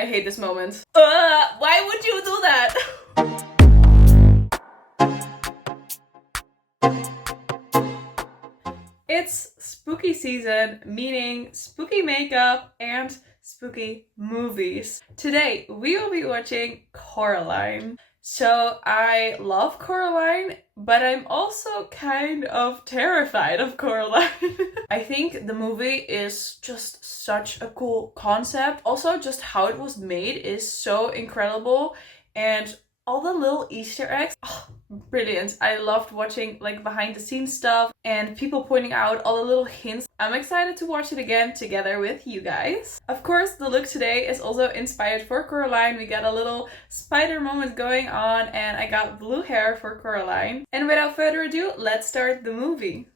I hate this moment. Why would you do that? It's spooky season, meaning spooky makeup and spooky movies. Today, we will be watching Coraline. So I love Coraline, but I'm also kind of terrified of Coraline. I think the movie is just such a cool concept. Also, just how it was made is so incredible, and all the little Easter eggs, brilliant. I loved watching like behind the scenes stuff and people pointing out all the little hints. I'm excited to watch it again together with you guys. Of course, the look today is also inspired for Coraline. We got a little spider moment going on and I got blue hair for Coraline. And without further ado, let's start the movie.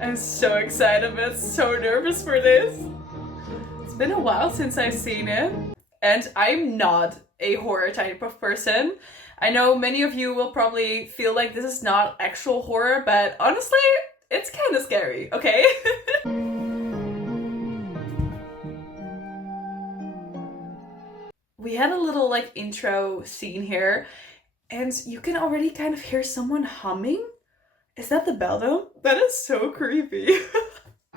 I'm so excited but so nervous for this. It's been a while since I've seen it. And I'm not a horror type of person. I know many of you will probably feel like this is not actual horror, but honestly, it's kind of scary, okay? We had a little like intro scene here, and you can already kind of hear someone humming. Is that the bell though? That is so creepy.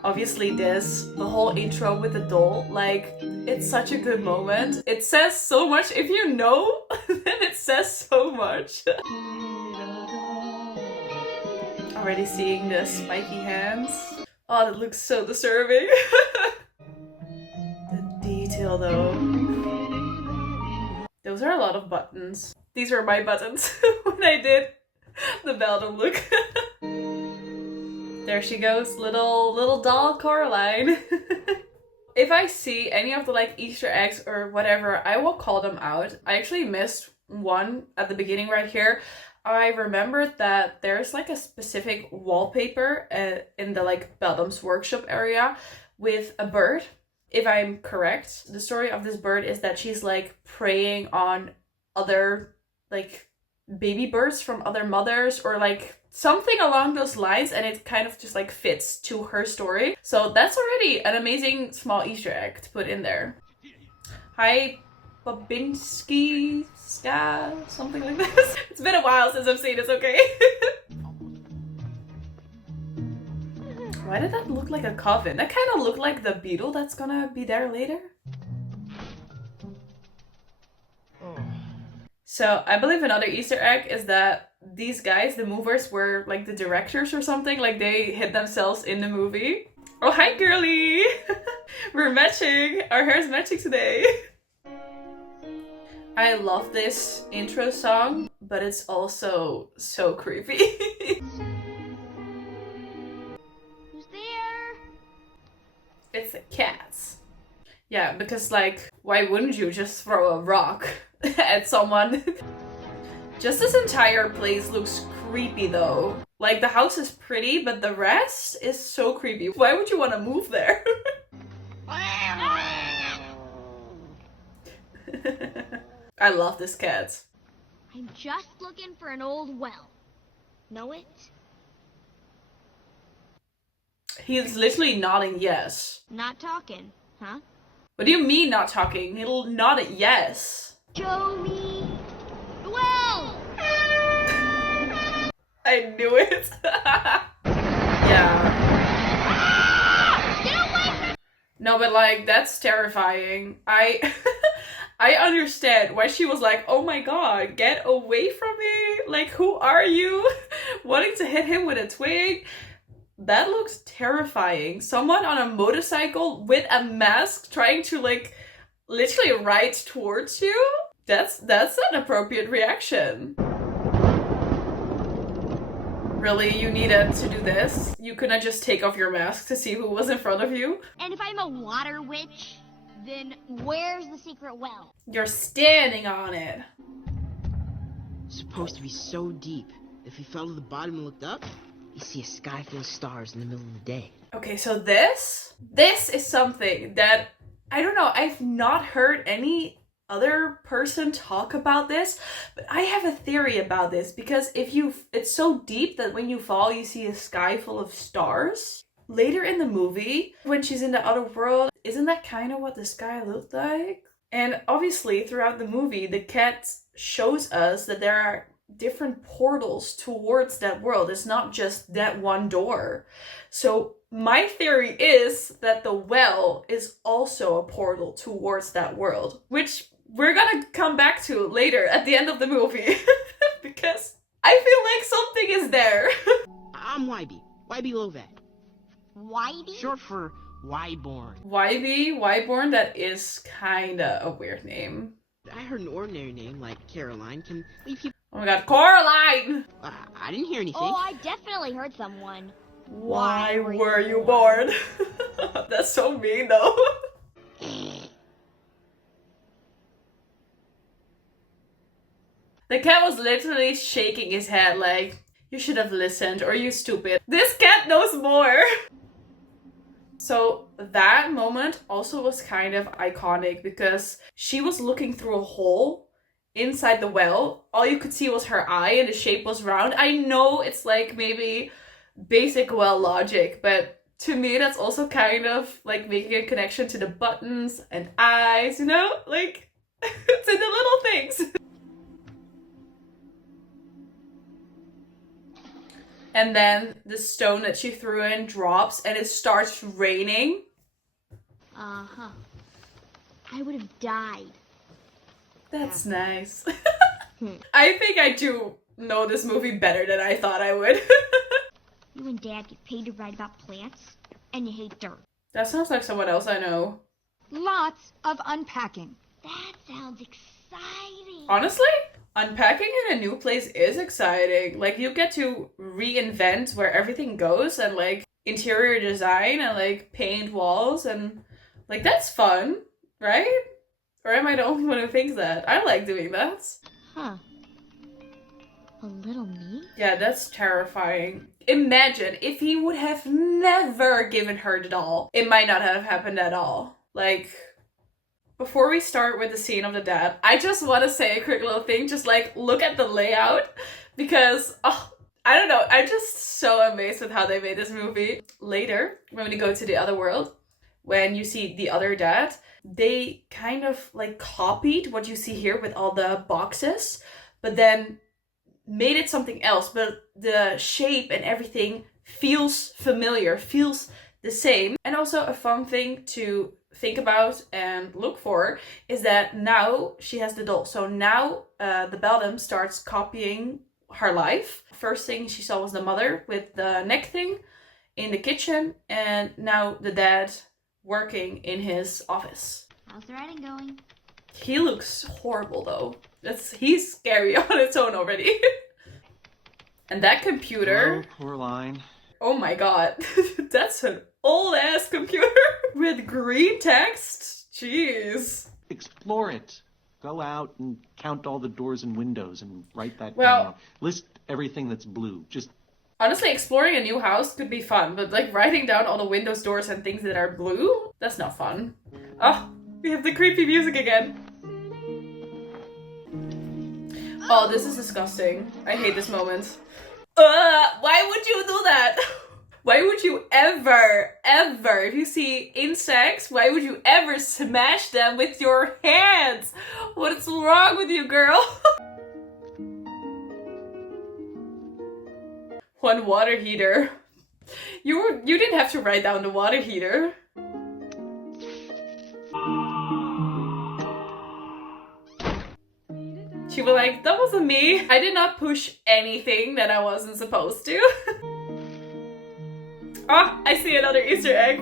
Obviously the whole intro with the doll, like, it's such a good moment. It says so much. If you know, then it says so much. Already seeing the spiky hands. Oh, that looks so disturbing. The detail though. Those are a lot of buttons. These were my buttons when I did the Belgium look. There she goes, little doll Coraline. If I see any of the like Easter eggs or whatever, I will call them out. I actually missed one at the beginning right here. I remembered that there's like a specific wallpaper in the like Beldam's workshop area with a bird. If I'm correct, the story of this bird is that she's like preying on other like baby birds from other mothers or like something along those lines, and it kind of just like fits to her story. So that's already an amazing small Easter egg to put in there. Hi, Babinski Ska, something like this. It's been a while since I've seen this, okay? Why did that look like a coffin? That kind of looked like the beetle that's gonna be there later. So I believe another Easter egg is that these guys, the movers, were like the directors or something. Like they hid themselves in the movie. Oh, hi girly! We're matching! Our hair's matching today. I love this intro song, but it's also so creepy. Who's there? It's the cats. Yeah, because like, why wouldn't you just throw a rock at someone? Just this entire place looks creepy though. Like the house is pretty, but the rest is so creepy. Why would you want to move there? I love this cat. I'm just looking for an old well. Know it? He's literally nodding yes. Not talking, huh? What do you mean not talking? He'll nod it yes. Show me the well! I knew it. Yeah. Get away from me! No, but like, that's terrifying. I understand why she was like, oh my god, get away from me. Like, who are you? Wanting to hit him with a twig. That looks terrifying. Someone on a motorcycle with a mask trying to like literally ride towards you? That's an appropriate reaction. Really, you needed to do this? You couldn't just take off your mask to see who was in front of you? And if I'm a water witch, then where's the secret well? You're standing on it. It's supposed to be so deep. If you fell to the bottom and looked up, you see a sky full of stars in the middle of the day. Okay, so this is something that, I don't know, I've not heard any other person talk about this, but I have a theory about this, because it's so deep that when you fall, you see a sky full of stars. later in the movie, when she's in the other world, isn't that kind of what the sky looked like? And obviously, throughout the movie, the cat shows us that there are different portals towards that world. It's not just that one door. So my theory is that the well is also a portal towards that world, which we're gonna come back to later at the end of the movie. Because I feel like something is there. I'm YB. YB Lovat. Whitey? Short for Yborn. Wyborn, that is kinda a weird name. I heard an ordinary name like Caroline can leave people. Oh my god, Coraline! I didn't hear anything. Oh, I definitely heard someone. Why were you born? That's so mean though. The cat was literally shaking his head like, you should have listened, or you stupid. This cat knows more. So that moment also was kind of iconic because she was looking through a hole inside the well. All you could see was her eye and the shape was round. I know it's like maybe basic well logic, but to me that's also kind of like making a connection to the buttons and eyes, you know? Like, it's in the little things. And then the stone that she threw in drops and it starts raining. Uh-huh. I would have died. That's nice. I think I do know this movie better than I thought I would. You and Dad get paid to write about plants, and you hate dirt. That sounds like someone else I know. Lots of unpacking. That sounds exciting. Honestly, unpacking in a new place is exciting. Like, you get to reinvent where everything goes and like interior design and like paint walls and like that's fun, right? Or am I the only one who thinks that? I like doing that. Huh. A little me? Yeah, that's terrifying. Imagine if he would have never given her the doll. It might not have happened at all. Like, before we start with the scene of the dad, I just want to say a quick little thing. Just like, look at the layout. Because, oh, I don't know. I'm just so amazed with how they made this movie. Later, when we go to the other world, when you see the other dad, they kind of like copied what you see here with all the boxes, but then made it something else. But the shape and everything feels familiar, feels the same. And also a fun thing to think about and look for is that now she has the doll. So now the Beldam starts copying her life. First thing she saw was the mother with the neck thing in the kitchen, and now the dad working in his office. How's the writing going? He looks horrible though. He's scary on its own already. And that computer. Hello, Coraline. Oh my god. That's an old ass computer with green text. Jeez. Explore it. Go out and count all the doors and windows and write that Well- down. List everything that's blue. Just Honestly, exploring a new house could be fun, but like writing down all the windows, doors, and things that are blue, that's not fun. Oh, we have the creepy music again. Oh, this is disgusting. I hate this moment. Why would you do that? Why would you ever, if you see insects, why would you ever smash them with your hands? What's wrong with you, girl? One water heater. You didn't have to write down the water heater. She was like, that wasn't me. I did not push anything that I wasn't supposed to. Oh, I see another Easter egg.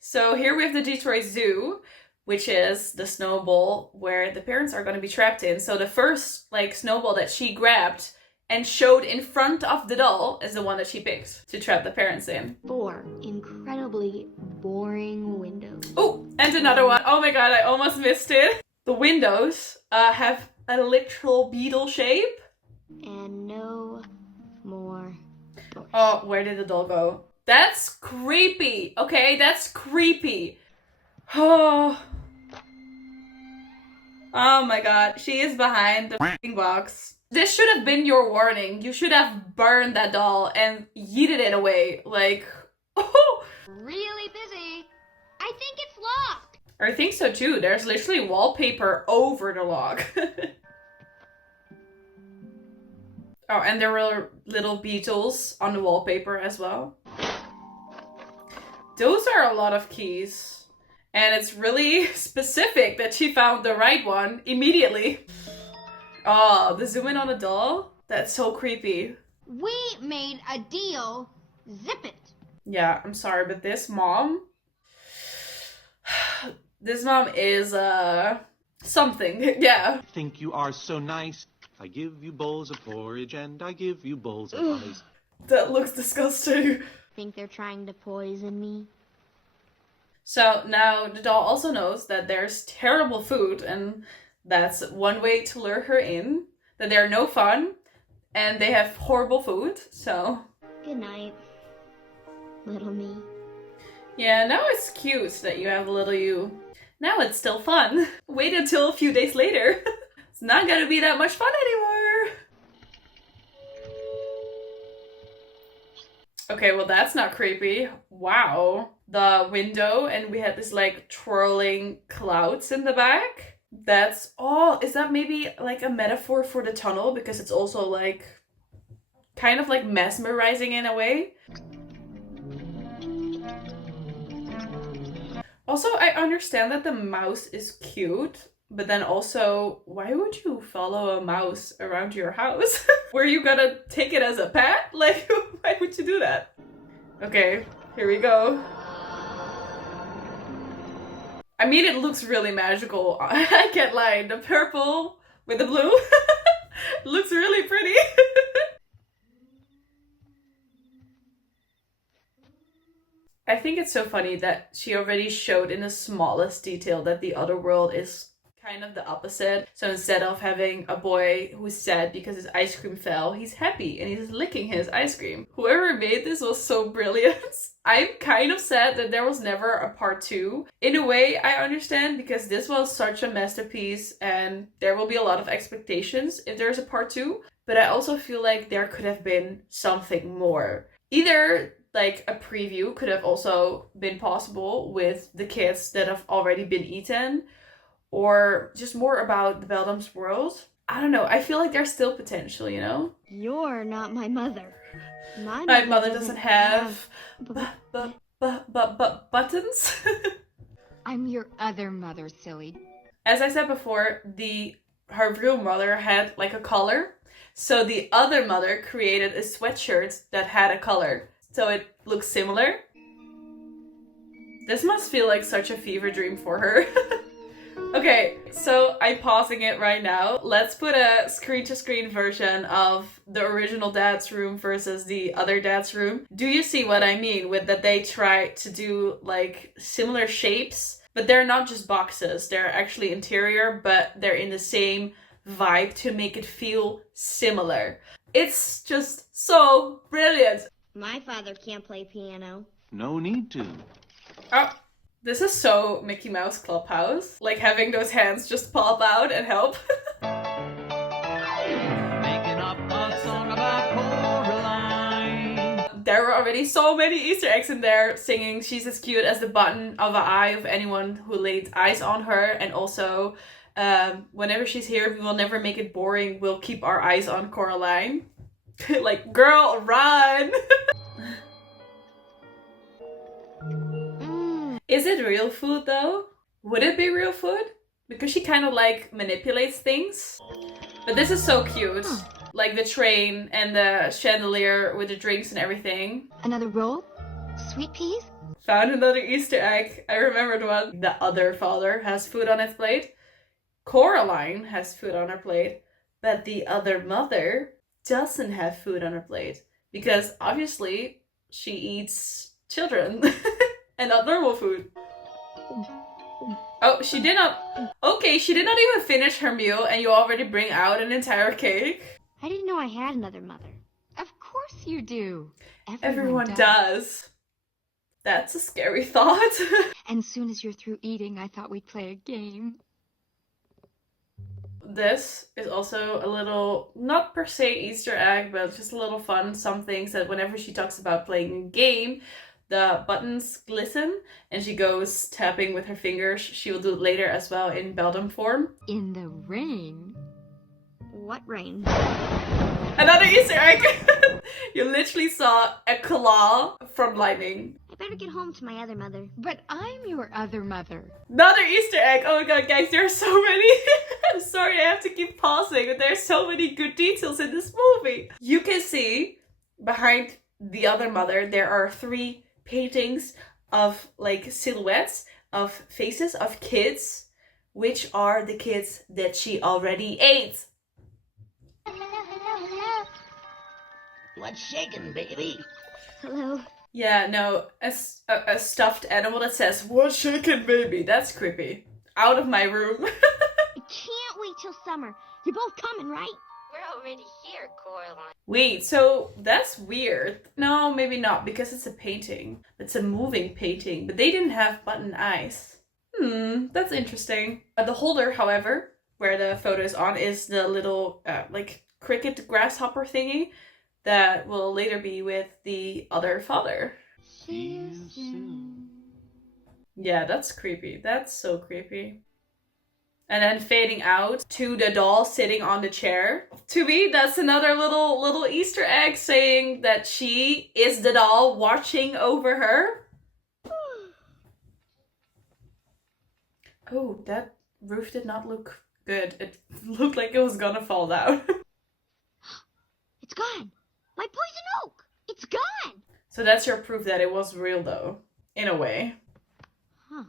So here we have the Detroit Zoo, which is the snowball where the parents are going to be trapped in. So the first like snowball that she grabbed and showed in front of the doll is the one that she picked to trap the parents in. 4 incredibly boring windows. Oh, and another one. Oh my god, I almost missed it. The windows have a literal beetle shape. And no more doors. Oh, where did the doll go? That's creepy. Okay, that's creepy. Oh. Oh my god, she is behind the f***ing box. This should have been your warning. You should have burned that doll and yeeted it away. Like, oh, Really busy. I think it's locked. I think so too. There's literally wallpaper over the lock. Oh, and there were little beetles on the wallpaper as well. Those are a lot of keys. And it's really specific that she found the right one immediately. Oh, the zoom in on the doll? That's so creepy. We made a deal. Zip it. Yeah, I'm sorry, but this mom... This mom is, something. Yeah. Think you are so nice. I give you bowls of porridge and I give you bowls of ice. That looks disgusting. Think they're trying to poison me? So now the doll also knows that there's terrible food, and that's one way to lure her in. That they're no fun, and they have horrible food, so... Good night, little me. Yeah, now it's cute that you have a little you. Now it's still fun. Wait until a few days later. It's not gonna be that much fun anymore. Okay, well that's not creepy. Wow. The window, and we had this like twirling clouds in the back. That's, oh, is that maybe like a metaphor for the tunnel? Because it's also like kind of like mesmerizing in a way. Also, I understand that the mouse is cute, but then also, why would you follow a mouse around your house? Were you gonna take it as a pet? Like, why would you do that? Okay, here we go. I mean, it looks really magical. I can't lie. The purple with the blue looks really pretty. I think it's so funny that she already showed in the smallest detail that the other world is kind of the opposite. So instead of having a boy who's sad because his ice cream fell, he's happy and he's licking his ice cream. Whoever made this was so brilliant. I'm kind of sad that there was never a part 2. In a way, I understand, because this was such a masterpiece and there will be a lot of expectations if there's a part 2. But I also feel like there could have been something more. Either like a preview could have also been possible with the kids that have already been eaten, or just more about the Beldam's world. I don't know. I feel like there's still potential, you know? You're not my mother. My mother doesn't have buttons. I'm your other mother, silly. As I said before, her real mother had like a collar. So the other mother created a sweatshirt that had a collar. So it looks similar. This must feel like such a fever dream for her. Okay, so I'm pausing it right now. Let's put a screen-to-screen version of the original dad's room versus the other dad's room. Do you see what I mean with that they try to do like similar shapes, but they're not just boxes. They're actually interior, but they're in the same vibe to make it feel similar. It's just so brilliant. My father can't play piano. No need to. Oh, this is so Mickey Mouse Clubhouse. Like having those hands just pop out and help. Making up a song about Coraline. There were already so many Easter eggs in there, singing "She's as cute as the button of an eye of anyone who laid eyes on her," and also whenever she's here, we will never make it boring. We'll keep our eyes on Coraline. Like, girl, run! Is it real food though? Would it be real food? Because she kind of like manipulates things. But this is so cute. Like the train and the chandelier with the drinks and everything. Another roll? Sweet peas? Found another Easter egg. I remembered one. The other father has food on his plate. Coraline has food on her plate. But the other mother doesn't have food on her plate. Because obviously she eats children. And not normal food. Oh, she did not... Okay, she did not even finish her meal and you already bring out an entire cake? I didn't know I had another mother. Of course you do. Everyone does. That's a scary thought. And soon as you're through eating, I thought we'd play a game. This is also a little, not per se Easter egg, but just a little fun. Some things that whenever she talks about playing a game, the buttons glisten and she goes tapping with her fingers. She will do it later as well in Beldam form. In the rain? What rain? Another Easter egg! You literally saw a claw from lightning. I better get home to my other mother. But I'm your other mother. Another Easter egg! Oh my god, guys, there are so many. I'm sorry, I have to keep pausing, but there's so many good details in this movie. You can see behind the other mother, there are 3 paintings of like silhouettes of faces of kids, which are the kids that she already ate. What's shaking, baby? Hello. Yeah, no, a stuffed animal that says, "What's shaking, baby?" That's creepy. Out of my room. I can't wait till summer. You're both coming, right? We're already here, Coraline. Wait, so that's weird. No, maybe not, because it's a painting. It's a moving painting, but they didn't have button eyes. That's interesting. The holder, however, where the photo is on, is the little, like, cricket grasshopper thingy that will later be with the other father. See you soon. Yeah, that's creepy. That's so creepy. And then fading out to the doll sitting on the chair. To me, that's another little Easter egg saying that she is the doll watching over her. Oh, that roof did not look good. It looked like it was gonna fall down. It's gone. My poison oak. It's gone. So that's your proof that it was real, though. In a way. Huh.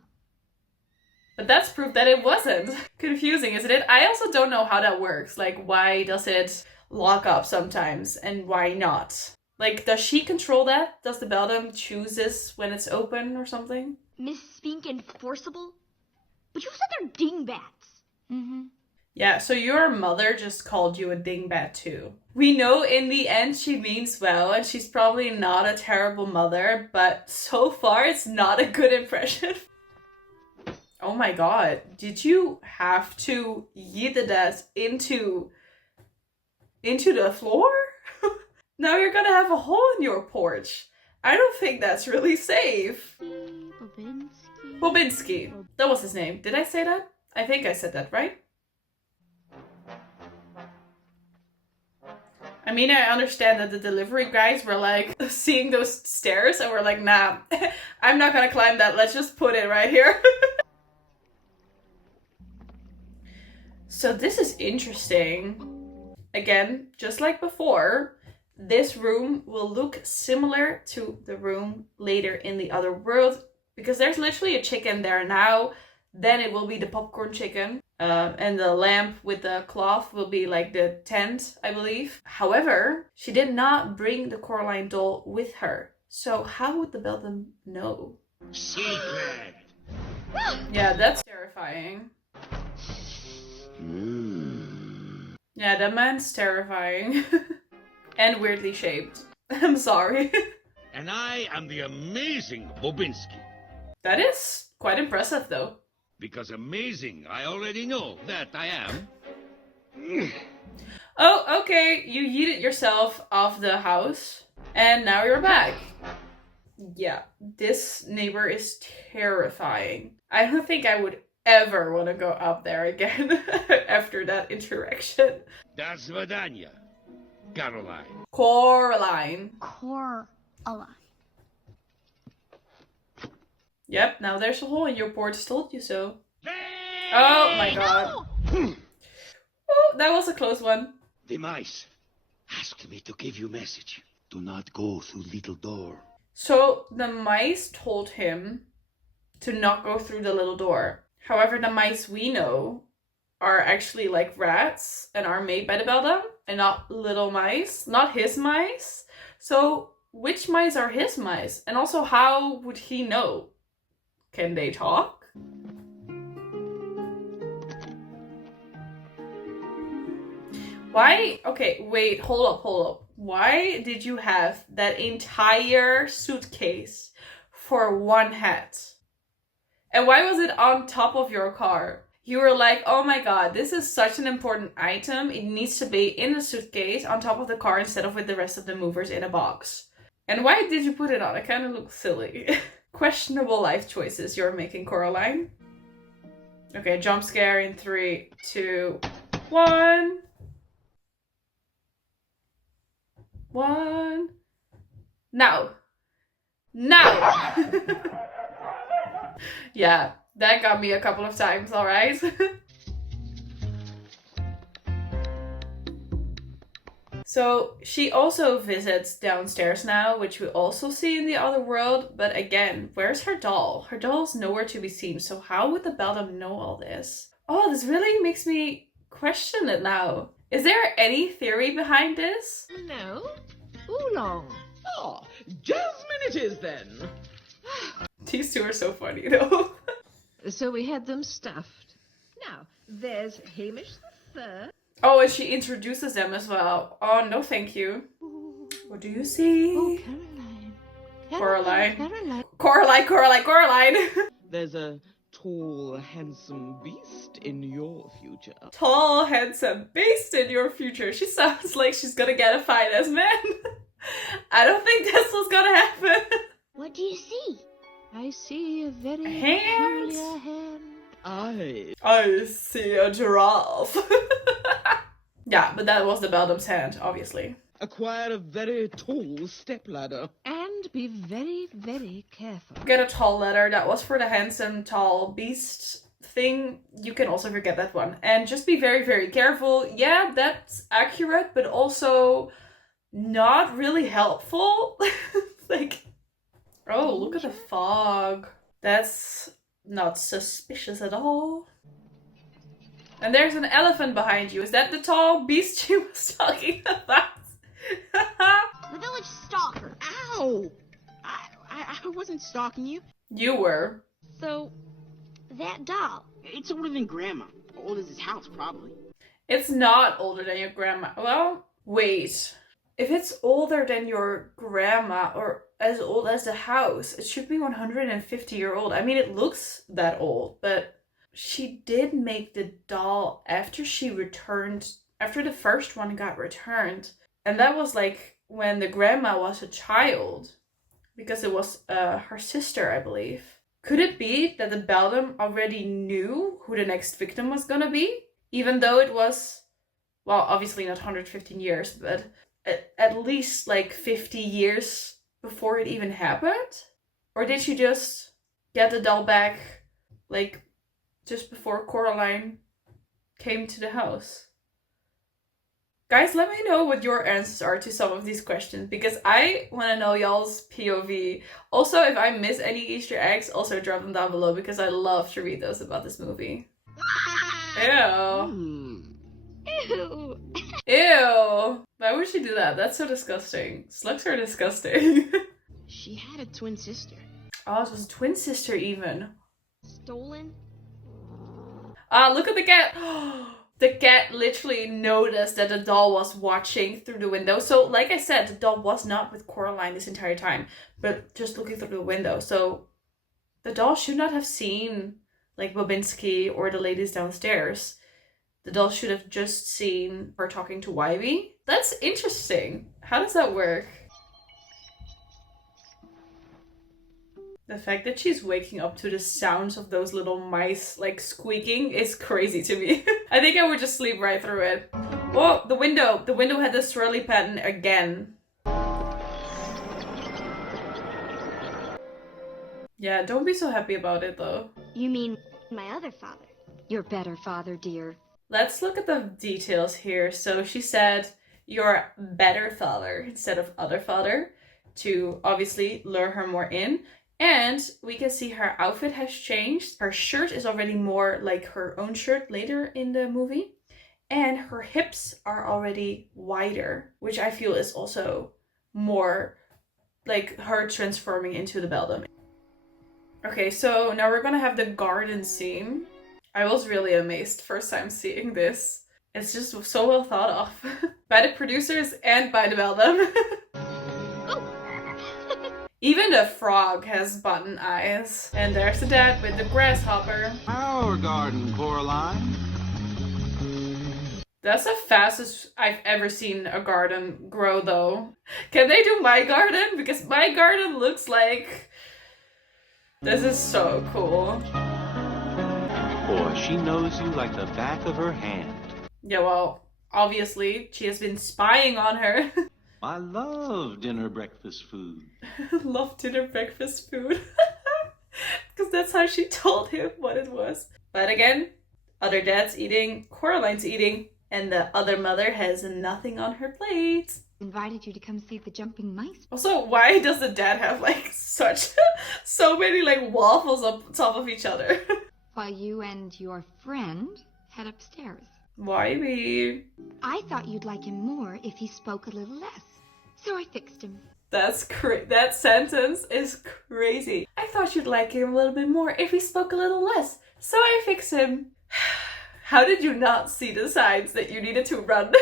But that's proof that it wasn't. Confusing, isn't it? I also don't know how that works. Like, why does it lock up sometimes and why not? Like, does she control that? Does the Beldam choose this when it's open or something? Miss Spink enforceable? But you said they're dingbats. Mm-hmm. Yeah, so your mother just called you a dingbat too. We know in the end she means well and she's probably not a terrible mother, but so far it's not a good impression. Oh my god, did you have to yeet that into the floor? Now you're gonna have a hole in your porch. I don't think that's really safe. Bobinski. That was his name. Did I say that? I think I said that, right? I mean, I understand that the delivery guys were like seeing those stairs and were like, nah, I'm not gonna climb that. Let's just put it right here. So this is interesting. Again, just like before, this room will look similar to the room later in the other world because there's literally a chicken there now. Then it will be the popcorn chicken. And the lamp with the cloth will be like the tent, I believe. However, she did not bring the Coraline doll with her. So how would the Beldam know? Secret. Yeah, that's terrifying. Yeah, that man's terrifying. And weirdly shaped. I'm sorry. And I am the amazing Bobinski. That is quite impressive though. Because amazing, I already know that I am. Oh, okay. You yeeted yourself off the house. And now you're back. Yeah, this neighbor is terrifying. I don't think I would ever want to go up there again after that interaction. That's Vadanya. Caroline. Coraline. Coraline. Yep, now there's a hole in your porch. Told you so. Oh my god. Oh, that was a close one. The mice asked me to give you message. Do not go through little door. So the mice told him to not go through the little door. However, the mice we know are actually like rats and are made by the Beldam and not little mice, not his mice. So which mice are his mice? And also, how would he know? Can they talk? Why? Okay, wait, hold up. Why did you have that entire suitcase for one hat? And why was it on top of your car? You were like, oh my god, this is such an important item. It needs to be in a suitcase on top of the car instead of with the rest of the movers in a box. And why did you put it on? It kind of looks silly. Questionable life choices you're making, Coraline. Okay, jump scare in 3, 2, 1. 1. Now. Now! Yeah, that got me a couple of times, alright? So she also visits downstairs now, which we also see in the other world. But again, where's her doll? Her doll's nowhere to be seen. So how would the Beldam know all this? Oh, this really makes me question it now. Is there any theory behind this? No? Oolong. Oh, Jasmine it is then. These two are so funny though. So we had them stuffed. Now, there's Hamish the Third. Oh, and she introduces them as well. Oh, no thank you. What do you see? Oh, Caroline. Coraline. Caroline. Coraline. There's a tall, handsome beast in your future. Tall, handsome beast in your future. She sounds like she's gonna get a fight as man. I don't think that's what's gonna happen. What do you see? I see a very Hand? peculiar hand. I see a giraffe. Yeah, but that was the Beldam's hand, obviously. Acquire a very tall stepladder. And be very, very careful. Get a tall ladder. That was for the handsome, tall beast thing. You can also forget that one. And just be very, very careful. Yeah, that's accurate, but also not really helpful. Like, oh, look at the fog. That's not suspicious at all. And there's an elephant behind you. Is that the tall beast she was talking about? The village stalker. Ow! I wasn't stalking you. You were. So, that doll. It's older than Grandma. Old as his house, probably. It's not older than your grandma. Well, wait. If it's older than your grandma or as old as the house, it should be 150-year-old. I mean, it looks that old, but she did make the doll after she returned, after the first one got returned. And that was like when the grandma was a child, because it was her sister, I believe. Could it be that the Beldam already knew who the next victim was gonna be? Even though it was, well, obviously not 115 years, but at least like 50 years before it even happened? Or did she just get the doll back, like, just before Coraline came to the house? Guys, let me know what your answers are to some of these questions, because I want to know y'all's POV. Also, if I miss any Easter eggs, also drop them down below, because I love to read those about this movie. Ew. Ew. Ew. Why would she do that? That's so disgusting. Slugs are disgusting. She had a twin sister. Oh, it was a twin sister even. Stolen? Ah, look at the cat. The cat literally noticed that the doll was watching through the window. So, like I said, the doll was not with Coraline this entire time, but just looking through the window. So, the doll should not have seen, like, Bobinski or the ladies downstairs. The doll should have just seen her talking to Wybie. That's interesting. How does that work? The fact that she's waking up to the sounds of those little mice, like, squeaking is crazy to me. I think I would just sleep right through it. Oh, the window! The window had the swirly pattern again. Yeah, don't be so happy about it, though. You mean my other father? Your better father, dear. Let's look at the details here. So she said, your better father instead of other father, to obviously lure her more in. And we can see her outfit has changed. Her shirt is already more like her own shirt later in the movie. And her hips are already wider, which I feel is also more like her transforming into the Beldam. Okay, so now we're gonna have the garden scene. I was really amazed first time seeing this. It's just so well thought of. By the producers and by the Beldam. Even the frog has button eyes. And there's the dad with the grasshopper. Our garden, Coraline. That's the fastest I've ever seen a garden grow though. Can they do my garden? Because my garden looks like... This is so cool. Boy, she knows you like the back of her hand. Yeah, well, obviously, she has been spying on her. I love dinner breakfast food. Love dinner breakfast food. Because that's how she told him what it was. But again, other dad's eating, Coraline's eating, and the other mother has nothing on her plate. Invited you to come see the jumping mice. Also, why does the dad have like so many like waffles on top of each other? While you and your friend head upstairs. Why me? I thought you'd like him more if he spoke a little less. So I fixed him. That's that sentence is crazy. I thought you'd like him a little bit more if he spoke a little less. So I fixed him. How did you not see the signs that you needed to run?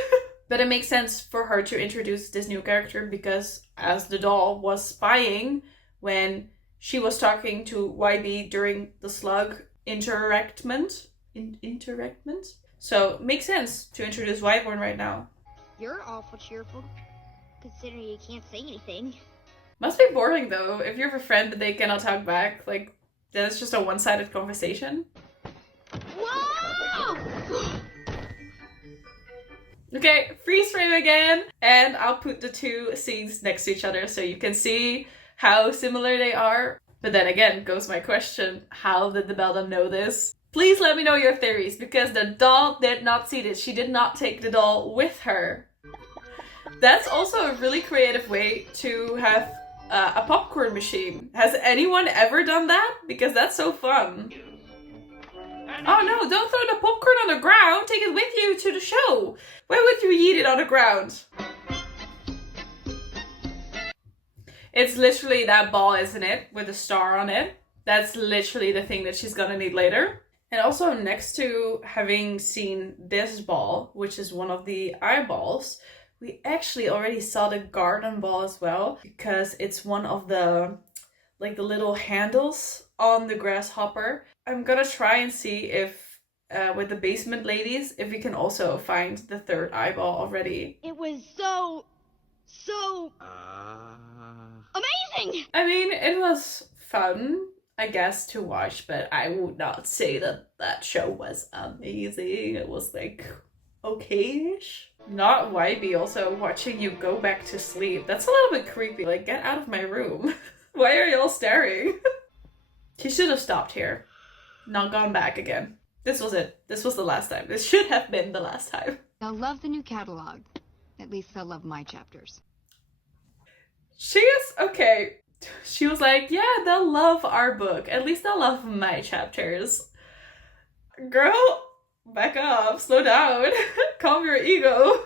But it makes sense for her to introduce this new character because as the doll was spying when she was talking to YB during the slug interactment. So makes sense to introduce Wyborn right now. You're awful cheerful, considering you can't say anything. Must be boring though, if you have a friend but they cannot talk back, like, then it's just a one-sided conversation. Whoa! Okay, freeze frame again, and I'll put the two scenes next to each other so you can see how similar they are. But then again goes my question, how did the Belda know this? Please let me know your theories, because the doll did not see this. She did not take the doll with her. That's also a really creative way to have a popcorn machine. Has anyone ever done that? Because that's so fun. Oh no, don't throw the popcorn on the ground. Take it with you to the show. Where would you eat it on the ground? It's literally that ball, isn't it? With a star on it. That's literally the thing that she's gonna need later. And also next to having seen this ball, which is one of the eyeballs, we actually already saw the garden ball as well, because it's one of the, like the little handles on the grasshopper. I'm gonna try and see if, with the basement ladies, if we can also find the third eyeball already. It was so amazing! I mean, it was fun, I guess, to watch, but I would not say that that show was amazing. It was like okay-ish. Not YB also watching you go back to sleep. That's a little bit creepy. Like, get out of my room. Why are y'all staring? He should have stopped here. Not gone back again. This was it. This was the last time. This should have been the last time. They'll love the new catalog. At least they'll love my chapters. She is okay. She was like, yeah, they'll love our book. At least they'll love my chapters. Girl, back up. Slow down. Calm your ego.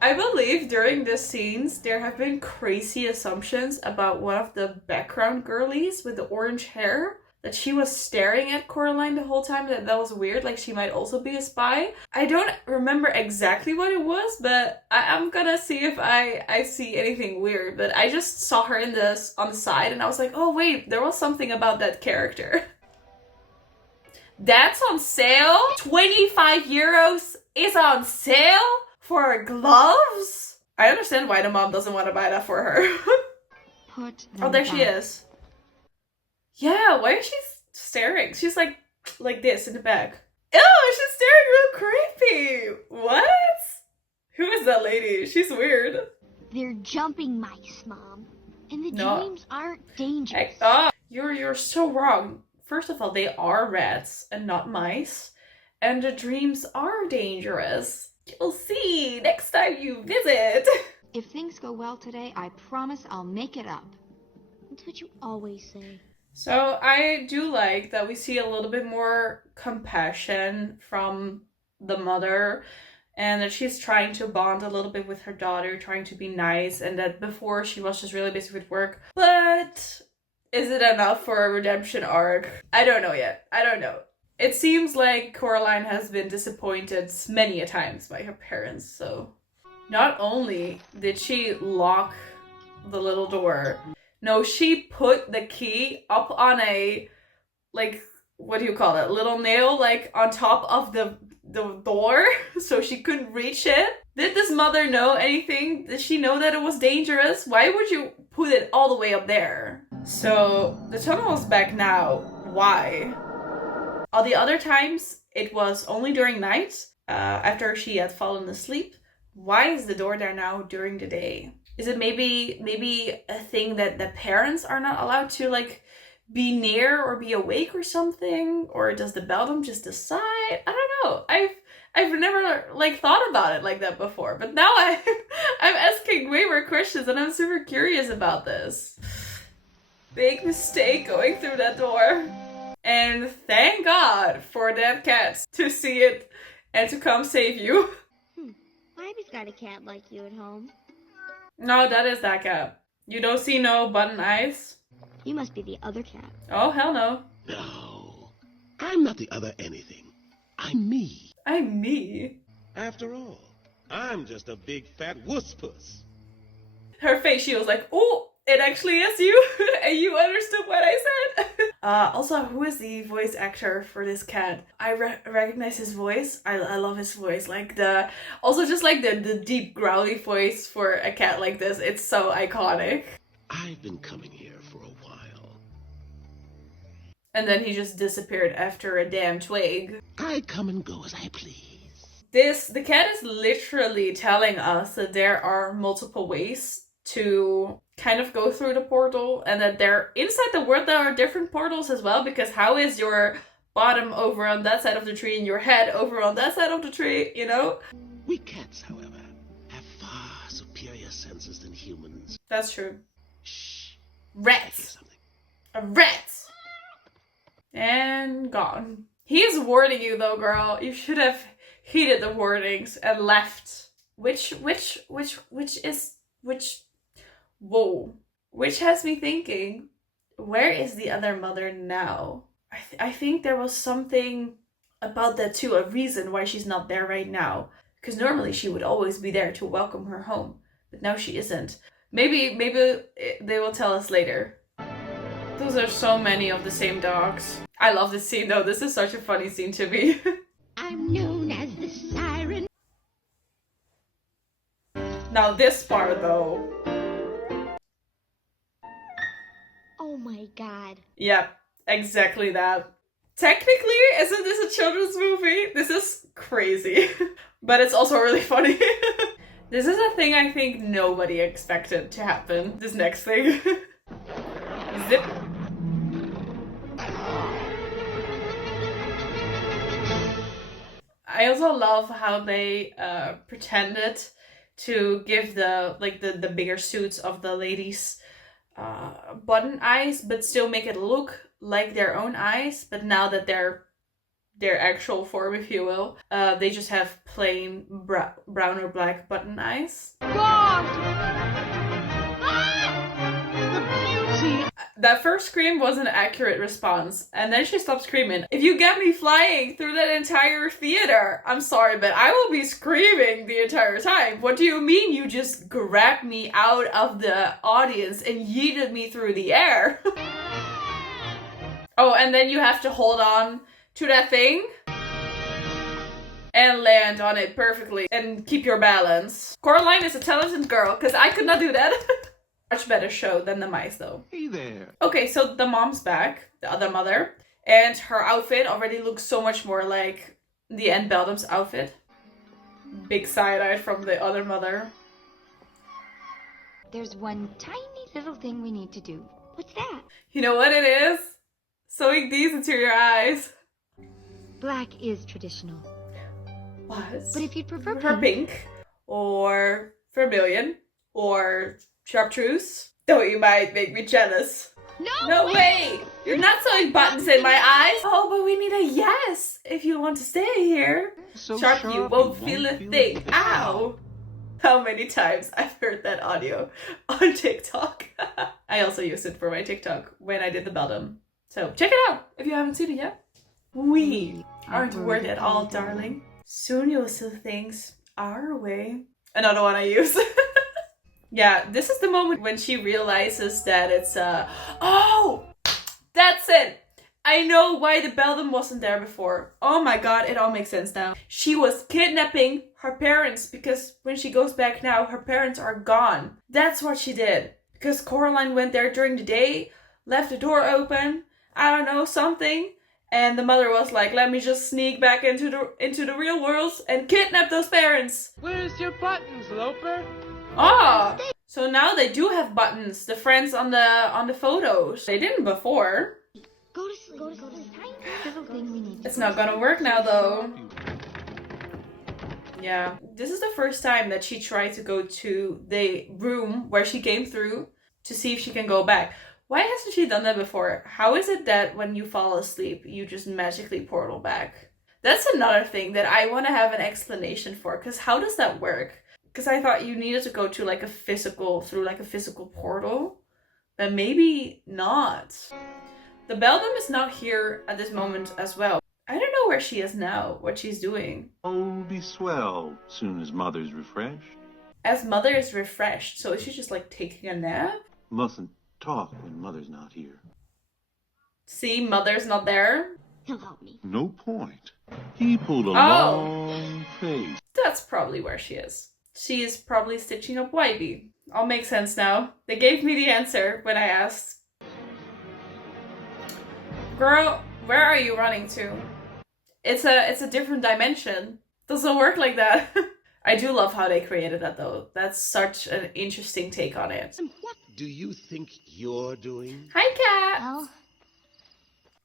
I believe during the scenes there have been crazy assumptions about one of the background girlies with the orange hair. That she was staring at Coraline the whole time, that was weird, like she might also be a spy. I don't remember exactly what it was, but I'm gonna see if I see anything weird. But I just saw her on the side and I was like, oh wait, there was something about that character. That's on sale? 25 euros is on sale for gloves? I understand why the mom doesn't want to buy that for her. Oh, there she is. Yeah, why is she staring? She's like this in the back. Ew, she's staring real creepy. What? Who is that lady? She's weird. They're jumping mice, Mom. And the dreams aren't dangerous. You're so wrong. First of all, they are rats and not mice. And the dreams are dangerous. You'll see next time you visit. If things go well today, I promise I'll make it up. That's what you always say. So I do like that we see a little bit more compassion from the mother, and that she's trying to bond a little bit with her daughter, trying to be nice, and that before she was just really busy with work. But is it enough for a redemption arc? I don't know yet. I don't know. It seems like Coraline has been disappointed many a times by her parents, so not only did she lock the little door, no, she put the key up on a, like, what do you call it? Little nail, like, on top of the door so she couldn't reach it? Did this mother know anything? Did she know that it was dangerous? Why would you put it all the way up there? So the tunnel is back now. Why? All the other times it was only during night, after she had fallen asleep. Why is the door there now during the day? Is it maybe a thing that the parents are not allowed to like be near or be awake or something? Or does the beldam just decide? I don't know. I've never like thought about it like that before, but now I'm asking way more questions and I'm super curious about this. Big mistake going through that door. And thank God for that cat to see it and to come save you. Ivy's got a cat like you at home. No, that is that cat. You don't see no button eyes? You must be the other cat. Oh, hell no. No, I'm not the other anything. I'm me. I'm me. After all, I'm just a big fat wuss-puss. Her face, she was like, oh, it actually is you. And you understood what I said. Also, who is the voice actor for this cat? I recognize his voice. I love his voice. Like the deep growly voice for a cat like this. It's so iconic. I've been coming here for a while. And then he just disappeared after a damn twig. I come and go as I please. The cat is literally telling us that there are multiple ways to kind of go through the portal, and that there inside the world there are different portals as well, because how is your bottom over on that side of the tree and your head over on that side of the tree, you know? We cats, however, have far superior senses than humans. That's true. Shh. I hear Rats. something. A rat. And gone. He is warning you though, girl. You should have heeded the warnings and left. Which Whoa. Which has me thinking, where is the other mother now? I think there was something about that too, a reason why she's not there right now. Because normally she would always be there to welcome her home. But now she isn't. Maybe they will tell us later. Those are so many of the same dogs. I love this scene though. This is such a funny scene to me. I'm known as the siren. Now this part though. Oh my god. Yep, exactly that. Technically, isn't this a children's movie? This is crazy. But it's also really funny. This is a thing I think nobody expected to happen. This next thing. Zip. I also love how they pretended to give the bigger suits of the ladies button eyes, but still make it look like their own eyes. But now that they're their actual form, if you will, they just have plain brown or black button eyes. That first scream was an accurate response, and then she stopped screaming. If you get me flying through that entire theater, I'm sorry, but I will be screaming the entire time. What do you mean you just grabbed me out of the audience and yeeted me through the air? Oh, and then you have to hold on to that thing and land on it perfectly and keep your balance. Coraline is a talented girl, because I could not do that. Much better show than the mice though. Hey there. Okay, so the mom's back, the other mother, and her outfit already looks so much more like the Aunt Beldam's outfit. Big side-eye from the other mother. There's one tiny little thing we need to do. What's that? You know what it is? Sewing these into your eyes. Black is traditional. What? But if you'd prefer pink, or vermilion, or chartreuse, though you might make me jealous. No way! You're not sewing buttons in my eyes! Oh, but we need a yes if you want to stay here. So Sharp, you won't feel a thing. Ow! How many times I've heard that audio on TikTok. I also used it for my TikTok when I did the Beldam. So check it out if you haven't seen it yet. We aren't worried at all, darling. Soon you'll see things our way. Another one I use. Yeah, this is the moment when she realizes that it's oh, that's it. I know why the Beldam wasn't there before. Oh my god, it all makes sense now. She was kidnapping her parents because when she goes back now, her parents are gone. That's what she did. Because Coraline went there during the day, left the door open, I don't know, something. And the mother was like, let me just sneak back into the real world and kidnap those parents. Where's your buttons, Loper? Ah, so now they do have buttons. The friends on the photos. They didn't before. Go to sleep. Go to sleep. Little thing we need. It's not gonna work now though. Yeah, this is the first time that she tried to go to the room where she came through to see if she can go back. Why hasn't she done that before? How is it that when you fall asleep, you just magically portal back? That's another thing that I want to have an explanation for, because how does that work? Because I thought you needed to go to like a physical portal, but maybe not. The Beldam is not here at this moment as well. I don't know where she is now, what she's doing. Oh, be swell, soon as mother's refreshed. As mother is refreshed, so is she just like taking a nap? Mustn't talk when mother's not here. See, mother's not there. He'll help me. No point. He pulled a long face. That's probably where she is. She is probably stitching up Wybie. All makes sense now. They gave me the answer when I asked. Girl, where are you running to? It's a different dimension. Doesn't work like that. I do love how they created that though. That's such an interesting take on it. What do you think you're doing? Hi, cat. Well,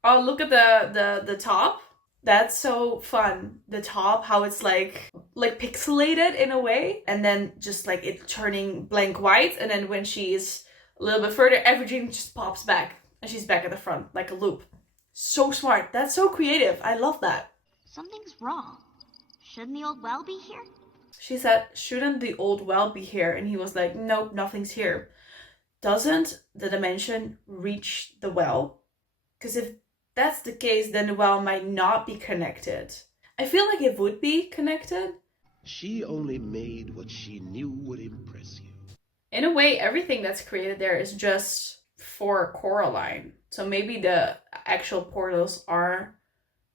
Oh, look at the top. That's so fun. The top, how it's like pixelated in a way, and then just like it turning blank white, and then when she's a little bit further, everything just pops back, and she's back at the front like a loop. So smart. That's so creative. I love that. something's wrong. Shouldn't the old well be here? She said, shouldn't the old well be here? And he was like, nope, nothing's here. Doesn't the dimension reach the well? Because if that's the case, then the well might not be connected. I feel like it would be connected. She only made what she knew would impress you. In a way, everything that's created there is just for Coraline. So maybe the actual portals are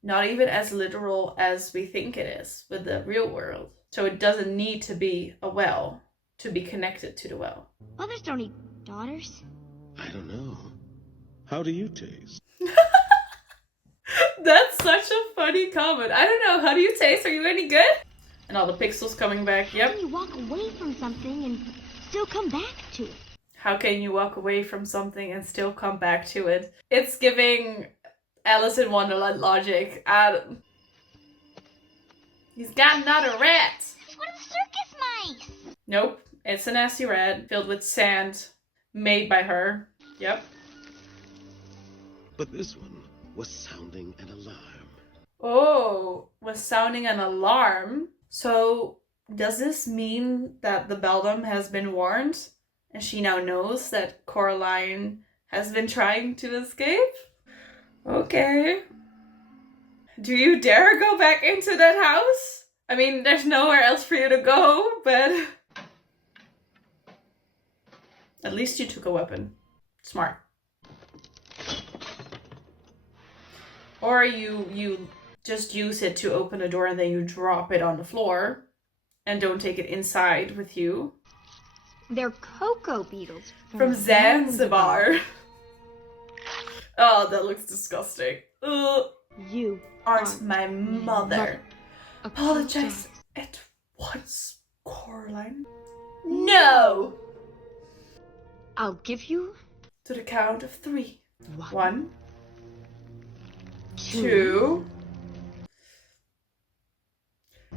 not even as literal as we think it is with the real world. So it doesn't need to be a well to be connected to the well. Mothers don't eat daughters. I don't know. How do you taste? That's such a funny comment. I don't know. How do you taste? Are you any good? And all the pixels coming back. How Yep. can you walk away from something and still come back to it? How can you walk away from something and still come back to it? It's giving Alice in Wonderland logic. He's got another rat. What are the circus mice? Nope. It's a nasty rat filled with sand made by her. Yep. But this one was sounding an alarm. Oh, was sounding an alarm. So does this mean that the Beldam has been warned? And she now knows that Coraline has been trying to escape? Okay. Do you dare go back into that house? I mean, there's nowhere else for you to go, but... At least you took a weapon. Smart. Or you just use it to open a door and then you drop it on the floor. And don't take it inside with you. They're cocoa beetles From Zanzibar. Oh, that looks disgusting. Ugh. You Aren't my mother. Apologize. Apologize at once, Coraline. No! I'll give you To the count of 3. one, 1, 2,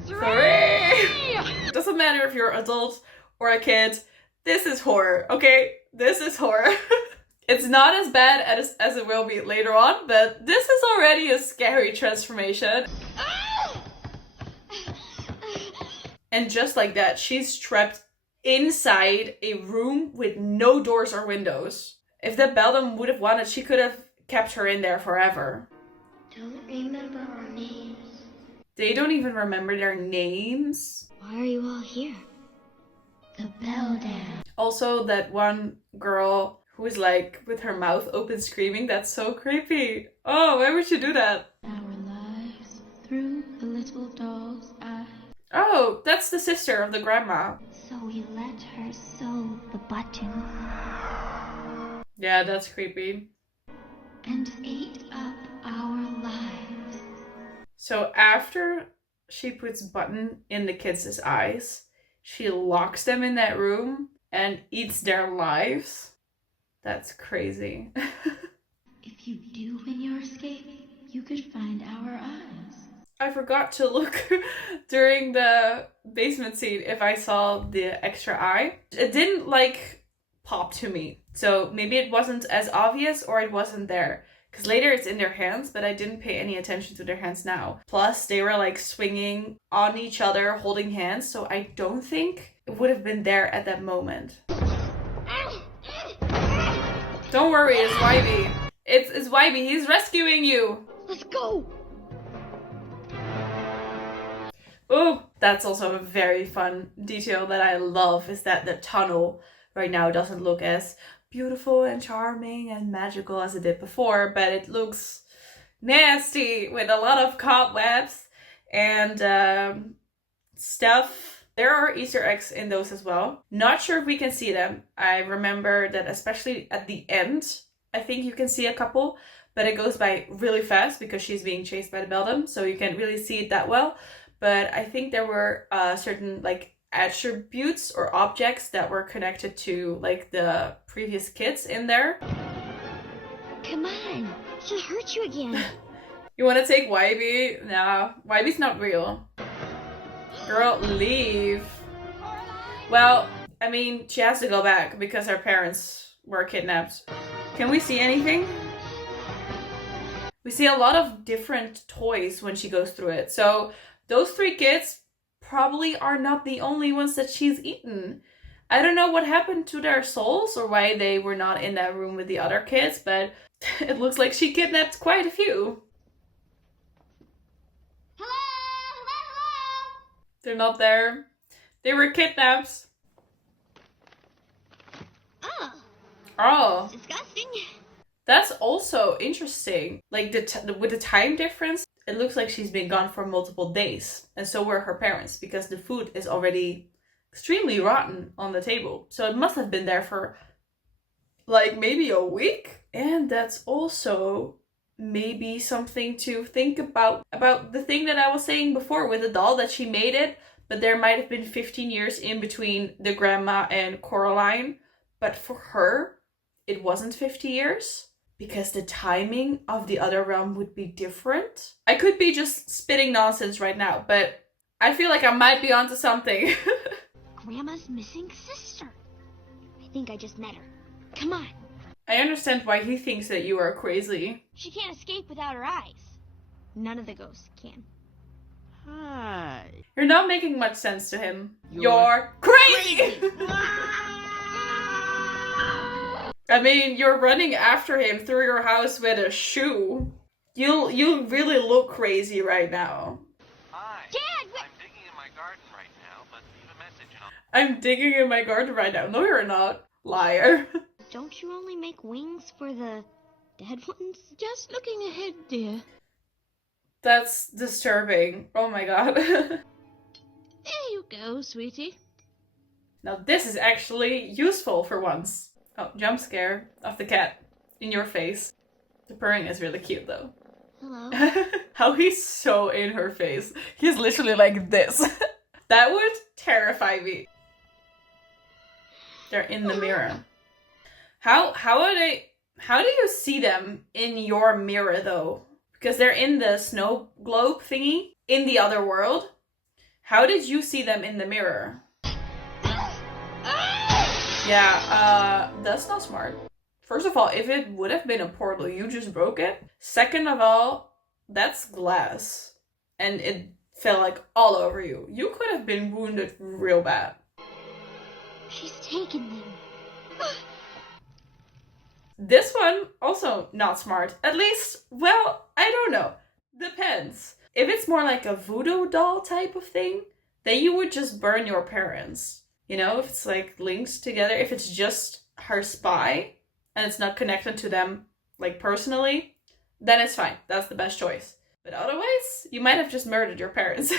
3! Doesn't matter if you're an adult or a kid. This is horror, okay? This is horror. It's not as bad as it will be later on, but this is already a scary transformation. And just like that, she's trapped inside a room with no doors or windows. If the Beldam would have wanted, she could have kept her in there forever. Don't remember our names. They don't even remember their names. Why are you all here? The Beldam. Also, that one girl who is like with her mouth open screaming. That's so creepy. Oh, why would you do that? Our lives through the little doll's eyes. Oh, that's the sister of the grandma. So we let her sew the button Yeah, that's creepy. And ate up our lives. So after she puts button in the kids' eyes, she locks them in that room and eats their lives. That's crazy. If you do win your escape, you could find our eyes. I forgot to look during the basement scene if I saw the extra eye. It didn't like pop to me. So maybe it wasn't as obvious or it wasn't there. Because later it's in their hands, but I didn't pay any attention to their hands now. Plus, they were like swinging on each other, holding hands. So I don't think it would have been there at that moment. Don't worry, it's Wybie. It's Wybie. He's rescuing you. Let's go! Oh, that's also a very fun detail that I love, is that the tunnel right now doesn't look as beautiful and charming and magical as it did before, but it looks nasty with a lot of cobwebs and stuff. There are Easter eggs in those as well. Not sure if we can see them. I remember that especially at the end, I think you can see a couple, but it goes by really fast because she's being chased by the Beldam, so you can't really see it that well. But I think there were certain like attributes or objects that were connected to like the previous kids in there. Come on, she'll hurt you again. You want to take Wybie? Nah, Wybie's not real. Girl, leave. Well, I mean, she has to go back because her parents were kidnapped. Can we see anything? We see a lot of different toys when she goes through it. So those 3 kids probably are not the only ones that she's eaten. I don't know what happened to their souls or why they were not in that room with the other kids, but it looks like she kidnapped quite a few. They're not there. They were kidnapped. Oh. Disgusting. That's also interesting. Like with the time difference, it looks like she's been gone for multiple days. And so were her parents because the food is already extremely rotten on the table. So it must have been there for like maybe a week. And that's also maybe something to think about the thing that I was saying before with the doll, that she made it, but there might have been 15 years in between the grandma and Coraline. But for her, it wasn't 50 years because the timing of the other realm would be different. I could be just spitting nonsense right now, but I feel like I might be onto something. Grandma's missing sister. I think I just met her. Come on. I understand why he thinks that you are crazy. She can't escape without her eyes. None of the ghosts can. Hi. You're not making much sense to him. You're crazy! I mean, you're running after him through your house with a shoe. You really look crazy right now. Hi. Dad, I'm digging in my garden right now, but leave a message and I'm digging in my garden right now. No, you're not. Liar. don't you only make wings for the dead ones? Just looking ahead, dear. That's disturbing. Oh my god. There you go, sweetie. Now this is actually useful for once. Oh, jump scare of the cat in your face. The purring is really cute though. Hello. How he's so in her face. He's literally like this. That would terrify me. They're in the mirror. How do you see them in your mirror though? Because they're in the snow globe thingy in the other world. How did you see them in the mirror? Yeah, that's not smart. First of all, if it would have been a portal, you just broke it. Second of all, that's glass. And it fell like all over you. You could have been wounded real bad. She's taken them. This one, also not smart. At least, well, I don't know. Depends. If it's more like a voodoo doll type of thing, then you would just burn your parents. You know, if it's like linked together, if it's just her spy and it's not connected to them, like, personally, then it's fine. That's the best choice. But otherwise, you might have just murdered your parents.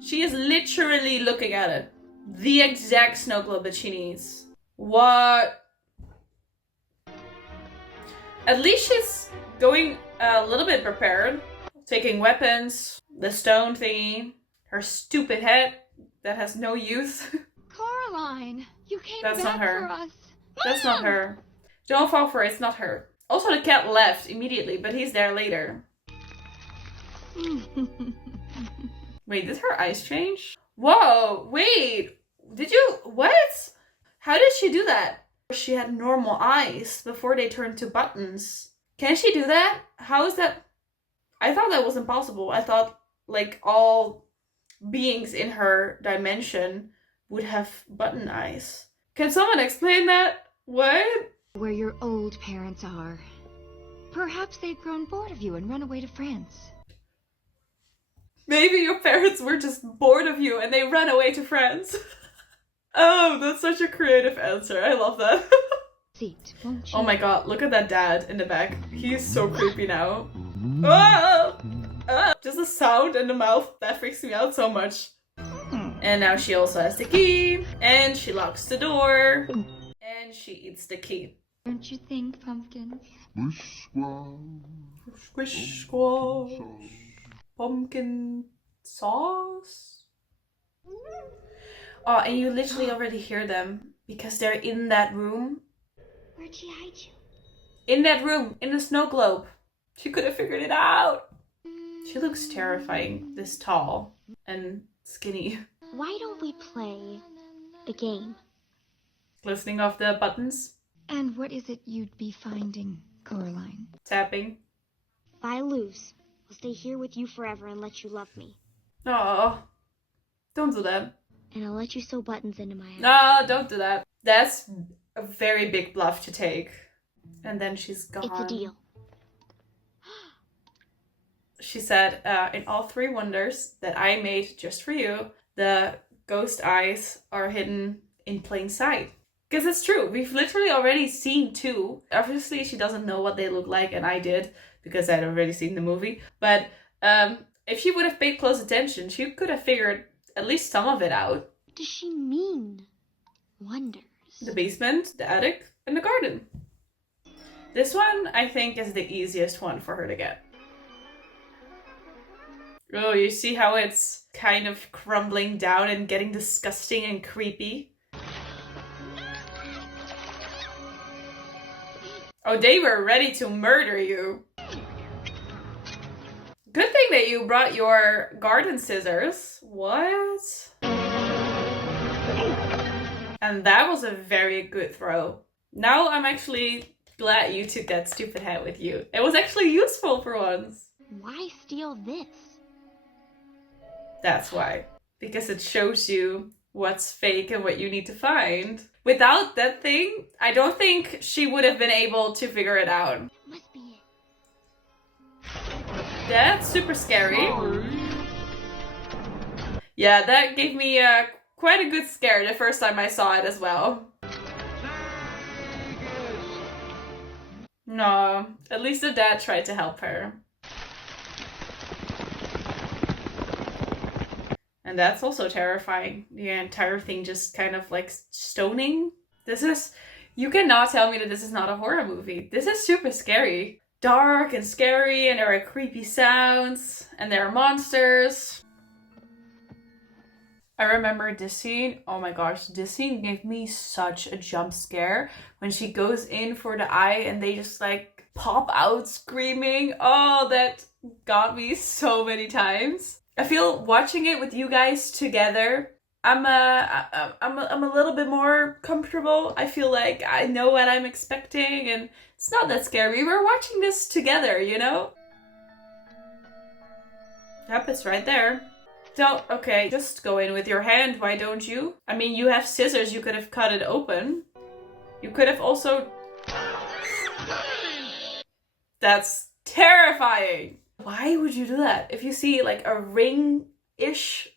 She is literally looking at it. The exact snow globe that she needs. What? At least she's going a little bit prepared. Taking weapons, the stone thingy, her stupid head that has no use. Coraline, you came That's back not her. for us. That's not her. Don't fall for it, it's not her. Also, the cat left immediately, but he's there later. Wait, did her eyes change? Whoa, wait. Did you, what? How did she do that? She had normal eyes before they turned to buttons. Can she do that? How is that? I thought that was impossible. I thought, like, all beings in her dimension would have button eyes. Can someone explain that? What? Where your old parents are. Perhaps they've grown bored of you and run away to France. Maybe your parents were just bored of you and they ran away to France. Oh, that's such a creative answer. I love that. Seat, won't you? Oh my god, look at that dad in the back. He's so creepy now. Oh! Ah! Just the sound and the mouth, that freaks me out so much. And now she also has the key. And she locks the door. And she eats the key. Don't you think, Pumpkin? Squish squash. Pumpkin sauce? Oh, and you literally already hear them because they're in that room. Where'd she hide you? In that room, in the snow globe. She could have figured it out. She looks terrifying, this tall and skinny. Why don't we play a game? Listening off the buttons. And what is it you'd be finding, Coraline? Tapping. If I lose, I'll stay here with you forever and let you love me. Oh, don't do that. And I'll let you sew buttons into my eyes. No, don't do that. That's a very big bluff to take. And then she's gone. It's a deal. She said, in all 3 wonders that I made just for you, the ghost eyes are hidden in plain sight. Because it's true. We've literally already seen 2. Obviously, she doesn't know what they look like, and I did, because I'd already seen the movie. But if she would have paid close attention, she could have figured at least some of it out. What does she mean? Wonders. The basement, the attic, and the garden. This one, I think, is the easiest one for her to get. Oh, you see how it's kind of crumbling down and getting disgusting and creepy? Oh, they were ready to murder you. Good thing that you brought your garden scissors. What? And that was a very good throw. Now I'm actually glad you took that stupid hat with you. It was actually useful for once. Why steal this? That's why. Because it shows you what's fake and what you need to find. Without that thing, I don't think she would have been able to figure it out. Must be it. That's super scary. Yeah, that gave me quite a good scare the first time I saw it as well. No, at least the dad tried to help her. And that's also terrifying. The entire thing just kind of like stoning. You cannot tell me that this is not a horror movie. This is super scary. Dark and scary, and there are creepy sounds, and there are monsters. I remember this scene. Oh my gosh, this scene gave me such a jump scare. When she goes in for the eye and they just like pop out screaming. Oh, that got me so many times. I feel watching it with you guys together, I'm a little bit more comfortable. I feel like I know what I'm expecting and it's not that scary. We're watching this together, you know? Yep, it's right there. Okay, just go in with your hand, why don't you? I mean, you have scissors, you could have cut it open. You could have also... That's terrifying! Why would you do that? If you see like a ring-ish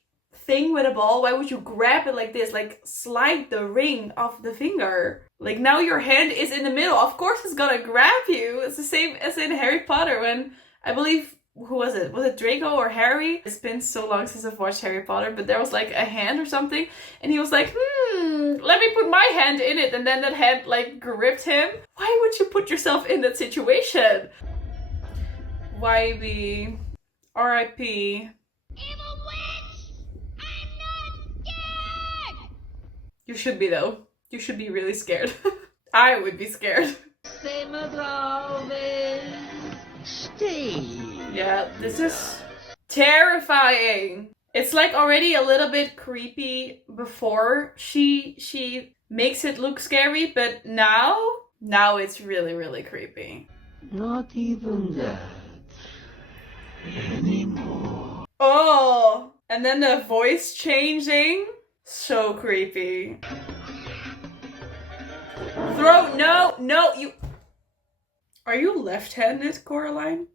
thing with a ball, why would you grab it like this? Like slide the ring off the finger. Like now your hand is in the middle. Of course it's gonna grab you. It's the same as in Harry Potter when, I believe, who was it? Was it Draco or Harry? It's been so long since I've watched Harry Potter, but there was like a hand or something. And he was like, let me put my hand in it. And then that hand like gripped him. Why would you put yourself in that situation? YB. R.I.P. Evil witch! I'm not scared! You should be though. You should be really scared. I would be scared. Same as always. Stay. Yeah, this is terrifying. It's like already a little bit creepy before she makes it look scary, but now it's really, really creepy. Not even that anymore. Oh, and then the voice changing. So creepy. Throw, no, you. Are you left-handed, Coraline?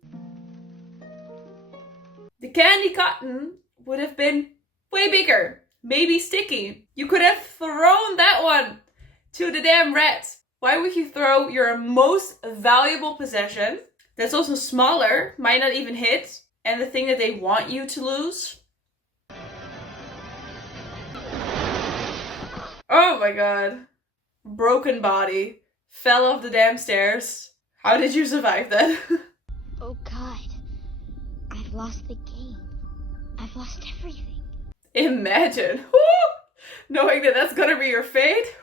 The candy cotton would have been way bigger, maybe sticky. You could have thrown that one to the damn rat. Why would you throw your most valuable possession, that's also smaller, might not even hit, and the thing that they want you to lose? Oh my god. Broken body. Fell off the damn stairs. How did you survive that? Oh God. I've lost the game. I've lost everything. Imagine. Woo! Knowing that that's gonna be your fate.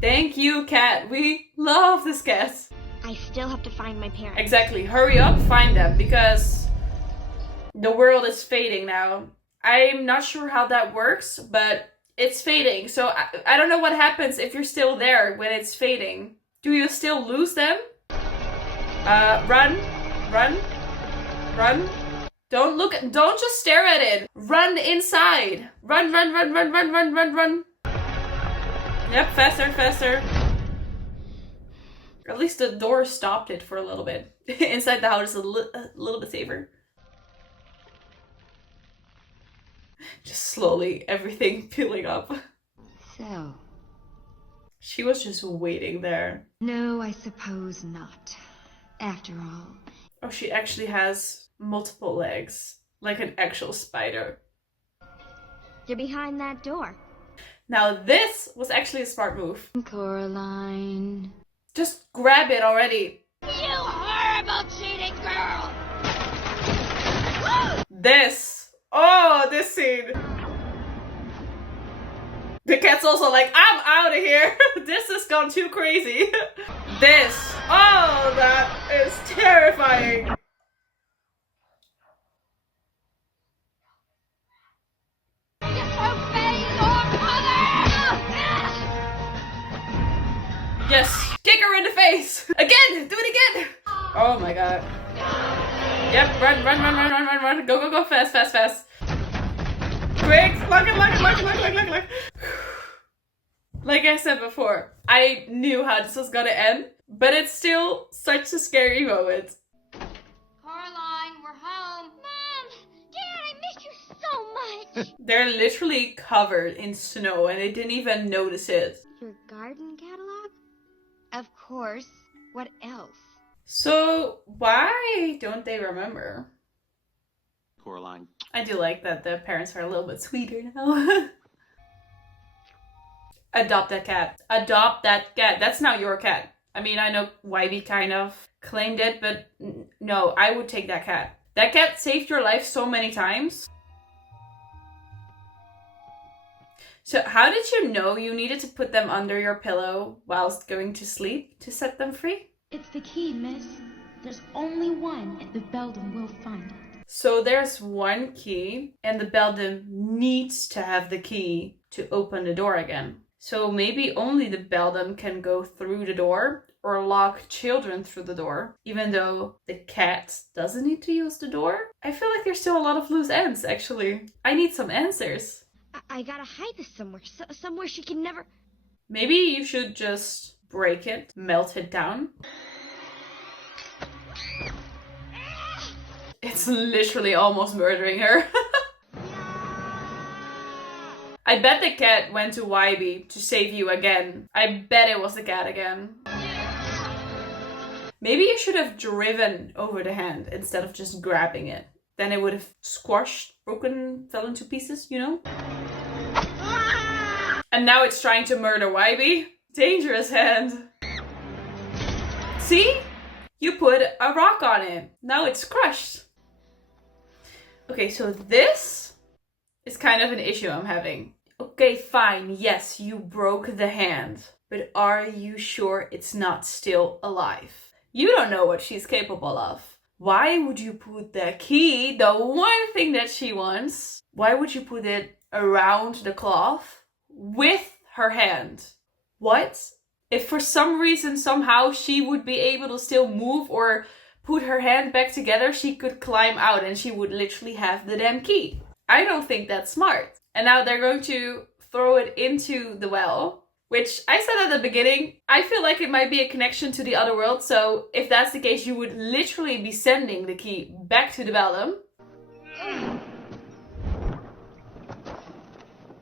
Thank you, cat. We love this cat. I still have to find my parents. Exactly. Hurry up, find them, because the world is fading now. I'm not sure how that works, but it's fading. So I don't know what happens if you're still there when it's fading. Do you still lose them? Run. Don't just stare at it. Run inside. Run. Yep, faster. At least the door stopped it for a little bit. Inside the house is a little bit safer. Just slowly, everything peeling up. So, She was just waiting there. no, I suppose not. After all, Oh, she actually has multiple legs. Like an actual spider. They're behind that door. Now this was actually a smart move. Coraline. Just grab it already. You horrible cheating girl! This scene. The cat's also like, I'm out of here. This has gone too crazy. That is terrifying. Yes, kick her in the face. Again, do it again. Oh my god. Yep, run. Go, fast. Quick, lock it. Like I said before, I knew how this was gonna end, but it's still such a scary moment. Coraline, we're home. Mom! Dad, I missed you so much! They're literally covered in snow and they didn't even notice it. Your garden catalog? Of course. What else? So why don't they remember? Coraline. I do like that the parents are a little bit sweeter now. Adopt that cat. That's now your cat. I mean, I know YB kind of claimed it, but no, I would take that cat. That cat saved your life so many times. So how did you know you needed to put them under your pillow whilst going to sleep to set them free? It's the key, miss. There's only one, and the beldam will find it. So there's one key, and the beldam needs to have the key to open the door again. So maybe only the beldam can go through the door or lock children through the door, even though the cat doesn't need to use the door. I feel like there's still a lot of loose ends, actually. I need some answers. I gotta hide this somewhere. Somewhere she can never... Maybe you should just break it, melt it down. It's literally almost murdering her. I bet the cat went to Wybie to save you again. I bet it was the cat again. Maybe you should have driven over the hand instead of just grabbing it. Then it would have squashed, broken, fell into pieces, you know? And now it's trying to murder Wybie. Dangerous hand. See? You put a rock on it. Now it's crushed. Okay, so this is kind of an issue I'm having. Okay, fine. Yes, you broke the hand. But are you sure it's not still alive? You don't know what she's capable of. Why would you put the key, the one thing that she wants, why would you put it around the cloth with her hand? What? If for some reason, somehow, she would be able to still move or put her hand back together, she could climb out and she would literally have the damn key. I don't think that's smart. And now they're going to throw it into the well, which I said at the beginning, I feel like it might be a connection to the other world. So if that's the case, you would literally be sending the key back to the Bellum.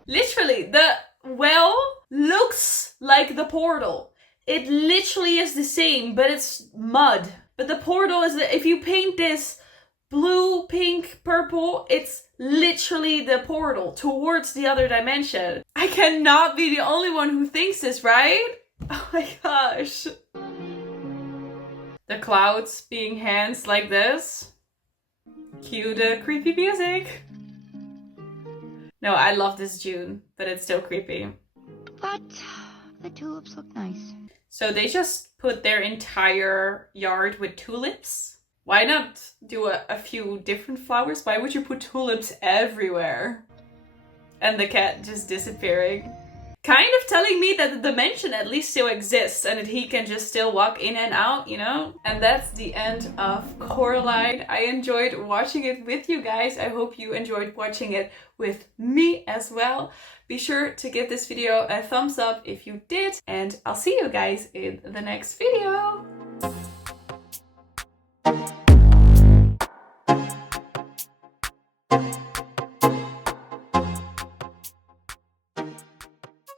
Literally, the well looks like the portal. It literally is the same, but it's mud. But the portal is, if you paint this blue, pink, purple, it's literally the portal towards the other dimension. I cannot be the only one who thinks this, right? Oh my gosh. The clouds being hands like this. Cue the creepy music. No, I love this June, but it's still creepy. But the tulips look nice. So they just put their entire yard with tulips? Why not do a few different flowers? Why would you put tulips everywhere? And the cat just disappearing. Kind of telling me that the dimension at least still exists and that he can just still walk in and out, you know? And that's the end of Coraline. I enjoyed watching it with you guys. I hope you enjoyed watching it with me as well. Be sure to give this video a thumbs up if you did, and I'll see you guys in the next video.